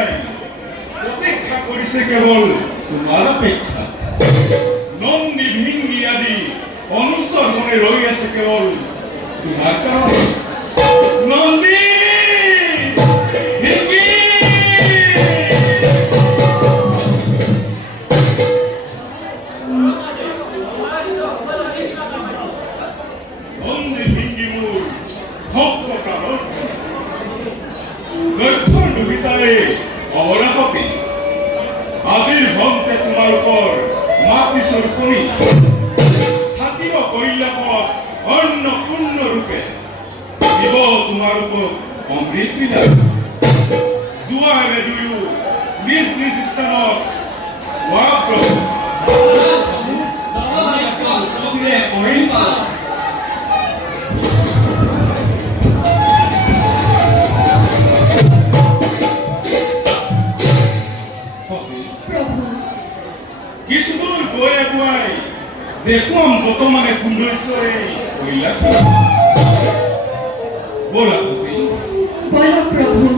নাই অপেক্ষা কৰিছে কেৱল তোমাৰ অপেক্ষা নন্দী ভিংগী আদি অনুচ্চৰ মনে ৰৈ আছে কেৱল তোমাৰ কাৰণে নন্দী অৱৰাহতি আজিৰ ভন্তে তোমালোকৰ মাতিছৰ শুনি থাকিব কৈলাসত অন্নপূৰ্ণ ৰূপে দিব তোমালোকক অমৃত বিদায় যোৱাৰে দুয়ো নিজ নিজ স্থানত মহাপ্ৰভু কিছুদূৰ গৈ আগুৱাই দেখুৱাম বৰ্তমানে সৌন্দৰ্যই কৈলাস ব'লা বলো প্ৰভু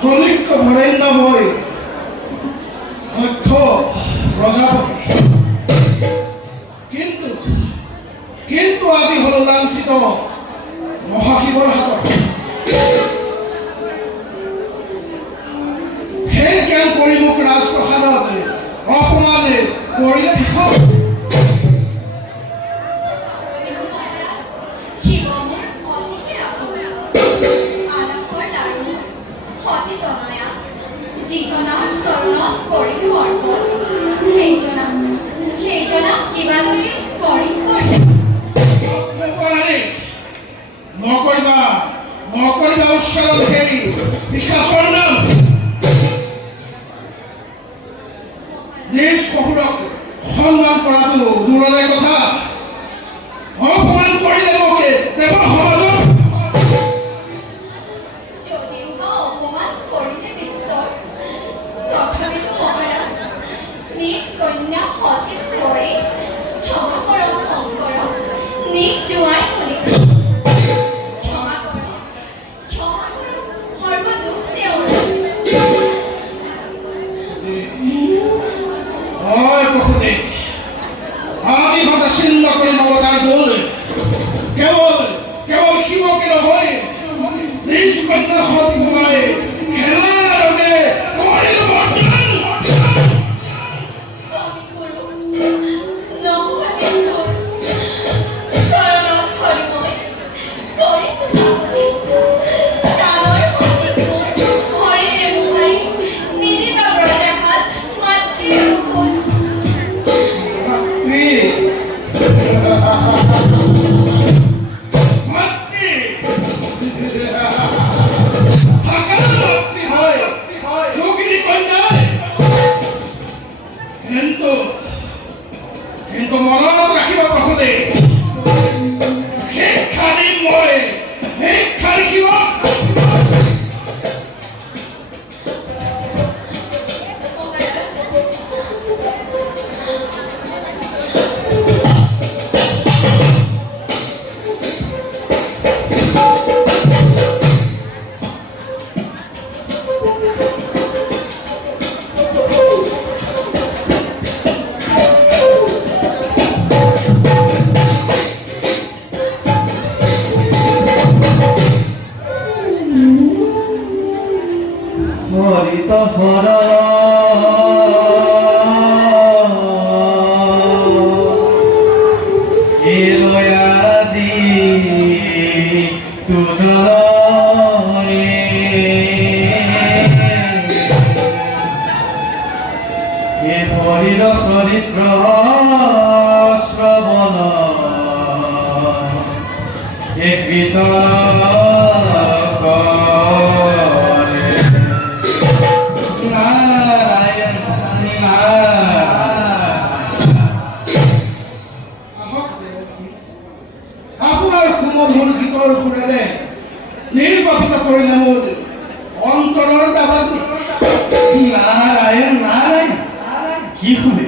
প্ৰলিপ্ত বৰেণ্যময় দক্ষ প্ৰজাপতি কিন্তু আজি হল লাঞ্ছিত মহাশিৱৰ হাতত সেই জ্ঞান কৰি মোক ৰাজপ্ৰসাদত অপমানে কৰিলে ভিক্ষক যিজনা চৰণত কৰিলো অৰ্পণ সেইজনা কিবা তুমি কৰি নকৰিবা উচ্চাৰণ সেই পিশাচৰ নাম নিজ শহুৰক সন্মান কৰাটো দূৰৰে কথা অপমান কৰিলে মোকে দেৱ সমাজত তথাপিতো মহাৰাজ নিজ কন্যা সতী কৰি ক্ষমা কৰক শংকৰ নিজ জোঁৱাই বুলি ক্ষমা কৰক সৰ্বদুখ তেওঁৰ প্ৰসূতি আজি ঘটা চিহ্ন কৰি নৱতাৰ গ'ল কেৱল শিৱকে নহয় নিজ কন্যা সতী ভগাই কিন্তু মনত ৰাখিব প্ৰসূতি শিক্ষা দিম মই শিক্ষা লিখিব চৰিত্ৰ শ্ৰৱণ এক বিতৰ্ক কৰিলে মোৰ অন্তৰৰ দাবাগ্নি। নাৰায়ণ নাৰায়ণ, কি শুনে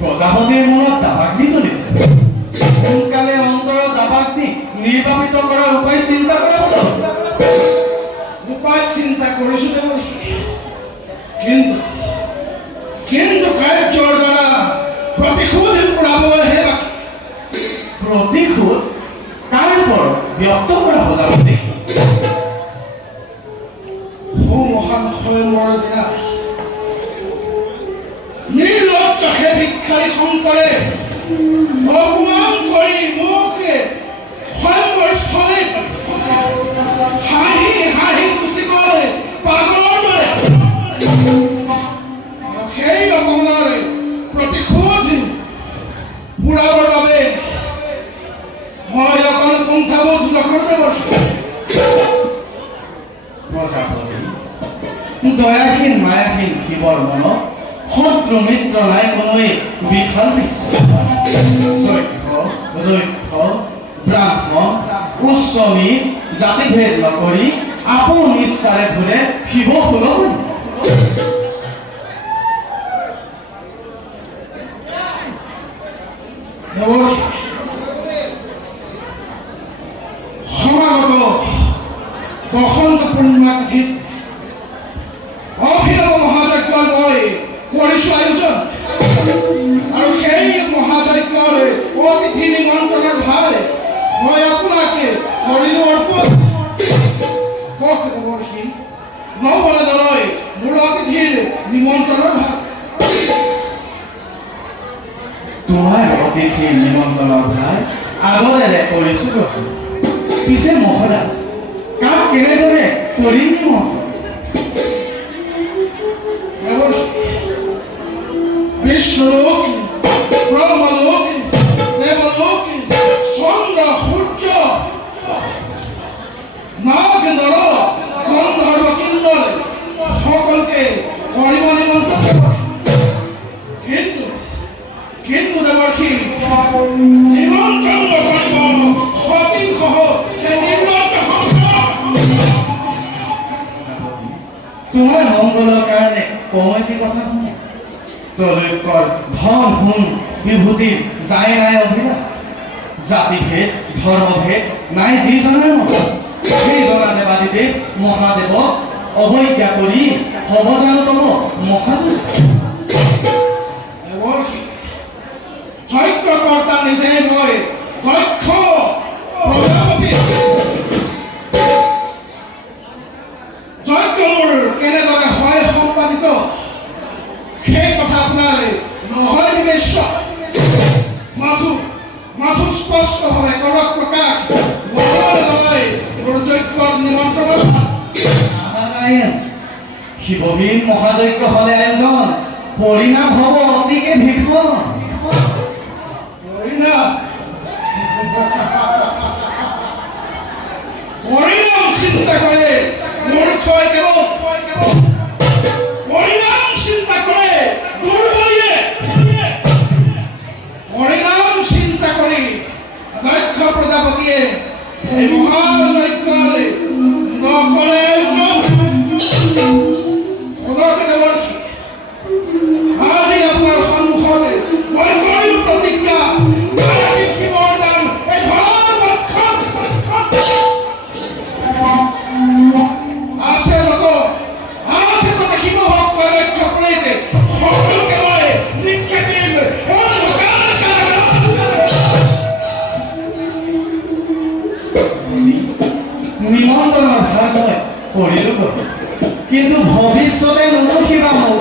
প্ৰজাপতিৰ মনত দাবাগ্নি চলিছে। সোনকালে অন্তৰৰ দাবাগ্নি নিৰ্বাপিত কৰাৰ উপায় চিন্তা কৰা হ'ল। উপায় চিন্তা কৰিছো কিন্তু কাৰ্যৰ দ্বাৰা প্ৰতিশোধ পুৰাবলৈহে বাকী। প্ৰতিশোধ তাৰ ওপৰত ব্যক্ত কৰা প্ৰজাপতি। মহান স্বয়মৰ দিনা নিৰ্লজ্জে ভিক্ষাৰী শংকৰে অপমান কৰি মোক স্বয়মৰ স্থলীত হাঁহি হাঁহি গুচি গ'ল পাগলৰ দৰে। সেই অপমানৰ প্ৰতিশোধ পুৰাবৰ বাবে মই অকণ পন্থাবোধ নকৰোঁতে প্ৰজাপতি, দয়াহীন মায়াহীন শিৱৰ মনত শত্ৰু মিত্ৰ নাই কোনোৱে বিশাল বিশ্ব। চৈক্য ৰক্ষ ব্ৰাহ্মণ উচ্চ নিচ জাতিভেদ নকৰি আপোন ইচ্ছাৰে ঘূৰে শিৱ কুলগুৰু। সমাগত বসন্ত পূৰ্ণিমা তিথিত অভিনৱ মহাযজ্ঞৰ মই কৰিছো আয়োজন, আৰু সেই মহাযজ্ঞৰ অতিথি নিমন্ত্ৰণৰ ভাৱে মই আপোনাকে কৰিলো অৰ্পণ। কওক দেৱৰ্ষি, নবলে নলয় মোৰ অতিথিৰ নিমন্ত্ৰণৰ ভাৱ। তোমাৰ অতিথিৰ নিমন্ত্ৰণৰ ভাই আগৰেৰে কৰিছো গ্ৰহণ। পিছে মহাৰাজ কাক কেনেদৰে কৰিম নিমন্ত্ৰণ? বিষ্ণুলোক, ব্ৰহ্মলোক, দেৱলোক, চন্দ্ৰ সূৰ্য, নাগ নৰ গন্ধৰ্ব কিন্নৰ সকলকে কৰিব নিমন্ত্ৰণ। কিন্তু দেৱৰ্ষি নিমন্ত্ৰণ নকৰিব সতীসহ সেই নিম্নত তোমাৰ মংগলৰ কাৰণে কমতি কথা শুনে। ত্ৰৈলোক্যৰ ধন সোণ বিভূতিৰ যায় নাই অভিলাষ। জাতিভেদ ধৰ্মভেদ নাই যিজনৰ মত, সেই জনা দেৱাদিদেৱ মহাদেৱক অৱজ্ঞা কৰি হ'ব জানো তব মহাযুদ্ধ। চৈত্ৰকৰ্তা নিজে মই দক্ষ প্ৰজাপতি। যজ্ঞবোৰ কেনেদৰে হয় সম্পাদিত সেই কথা আপোনাৰ নহয় নিবেশ্য। মাথো স্পষ্টভাৱে কৰক প্ৰকাশ, মোৰ যজ্ঞৰ নিমন্ত্ৰণ। নাৰায়ণ, শিৱবীৰ মহাযজ্ঞ হলে আয়োজন, পৰিণাম হ'ব অতিকে ভীষণ। পৰিণাম চিন্তা কৰে মূৰ্খ কেৱল, পৰিণাম চিন্তা কৰে দুৰ্বলীয়ে। পৰিণাম চিন্তা কৰি দক্ষ প্ৰজাপতিয়ে এই মহাযজ্ঞৰে নকৰে আজি আপোনাৰ সন্মুখতে মই কৰিলো প্ৰতিজ্ঞা। শিৱৰ নাম এই ঘৰৰ আছে শিৱ ভক্ত লক্ষ্য কৰিতে সকলোকে মই নিক্ষেপিম। নিমন্ত্ৰণৰ ভাৰ মই কৰিলো, কিন্তু ভৱিষ্যতে নুমুখিবা মোক।